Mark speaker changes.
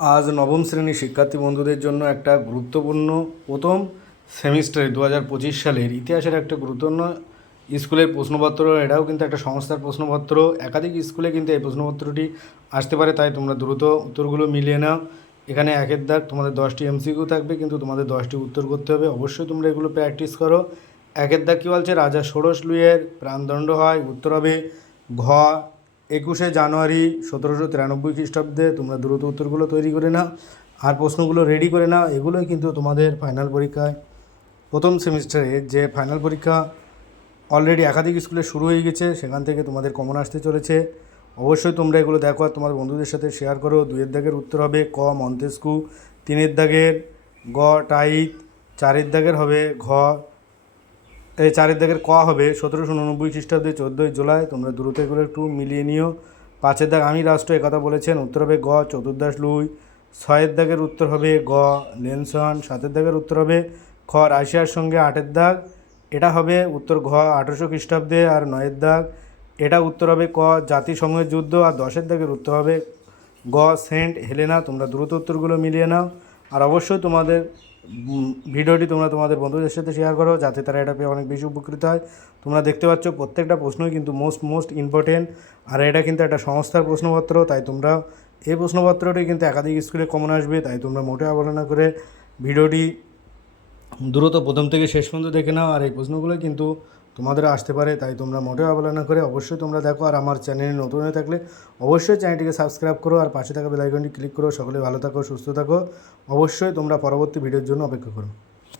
Speaker 1: আজ নবম শ্রেণির শিক্ষার্থী বন্ধুদের জন্য একটা গুরুত্বপূর্ণ প্রথম সেমিস্টারে দু হাজার পঁচিশ সালের ইতিহাসের একটা গুরুত্বপূর্ণ স্কুলের প্রশ্নপত্র, এটাও কিন্তু একটা সংস্থার প্রশ্নপত্র। একাধিক স্কুলে কিন্তু এই প্রশ্নপত্রটি আসতে পারে, তাই তোমরা দ্রুত উত্তরগুলো মিলিয়ে নাও। এখানে একের দাগ, তোমাদের দশটি এমসিকিউ থাকবে, কিন্তু তোমাদের দশটি উত্তর করতে হবে। অবশ্যই তোমরা এগুলো প্র্যাকটিস করো। একের দাগ কী বলছে? রাজা ষোড়শ লুইয়ের প্রাণদণ্ড হয়, উত্তর হবে ঘ। একুশে জানুয়ারি সতেরোশো তিরানব্বই খ্রিস্টাব্দে তোমরা দ্রুত উত্তরগুলো তৈরি করে নাও। আর প্রশ্নগুলো রেডি করে নাও, এগুলোই কিন্তু তোমাদের ফাইনাল পরীক্ষায়। প্রথম সেমিস্টারে যে ফাইনাল পরীক্ষা অলরেডি একাধিক স্কুলে শুরু হয়ে গেছে, সেখান থেকে তোমাদের কমন আসতে চলেছে। অবশ্যই তোমরা এগুলো দেখো আর তোমার বন্ধুদের সাথে শেয়ার করো। দুইয়ের দাগের উত্তর হবে ক মন্তেস্কু তিনের দাগের গ টাইট চারের দাগের হবে ঘ এই চারের দাগের ক হবে সতেরোশো উননব্বই খ্রিস্টাব্দে চোদ্দোই জুলাই। তোমরা দ্রুত এগুলো একটু মিলিয়ে নিও। পাঁচের দাগ আমি রাষ্ট্র একথা বলেছেন, উত্তর হবে গ চতুর্দাস লুই। ছয়ের দাগের উত্তর হবে গ লেনসন সাতের দাগের উত্তর হবে খ, রাশিয়ার সঙ্গে আটের দাগ। এটা হবে উত্তর ঘ, আঠেরোশো খ্রিস্টাব্দে। আর নয়ের দাগ, এটা উত্তর হবে ক, জাতিসংঘের যুদ্ধ। আর দশের দাগের উত্তর হবে গ, সেন্ট হেলেনা। তোমরা দ্রুত উত্তরগুলো মিলিয়ে নাও। আর অবশ্যই তোমাদের ভিডিওটি তোমরা তোমাদের বন্ধুদের সাথে শেয়ার করো, যাতে তারা এটা পেয়ে অনেক বেশি উপকৃত হয়। তোমরা দেখতে পাচ্ছ প্রত্যেকটা প্রশ্নই কিন্তু মোস্ট মোস্ট ইম্পর্টেন্ট আর এটা কিন্তু একটা সংস্থার প্রশ্নপত্র, তাই তোমরা এই প্রশ্নপত্রটি কিন্তু একাধিক স্কুলে কমন আসবে, তাই তোমরা মোটে আবলনা করে ভিডিওটি দ্রুত প্রথম থেকে শেষ পর্যন্ত দেখে নাও, আর এই প্রশ্নগুলো কিন্তু তোমাদের আসতে পারে, তাই তোমরা মোটেও অবহেলা করে অবশ্যই তোমরা দেখো আর আমার চ্যানেলে নতুন হয়ে থাকলে অবশ্যই চ্যানেলটিকে সাবস্ক্রাইব করো আর পাশে থাকা বেলাইকনটি ক্লিক করো। সকলে ভালো থাকো, সুস্থ থাকো। অবশ্যই তোমরা পরবর্তী ভিডিওর জন্য অপেক্ষা করো।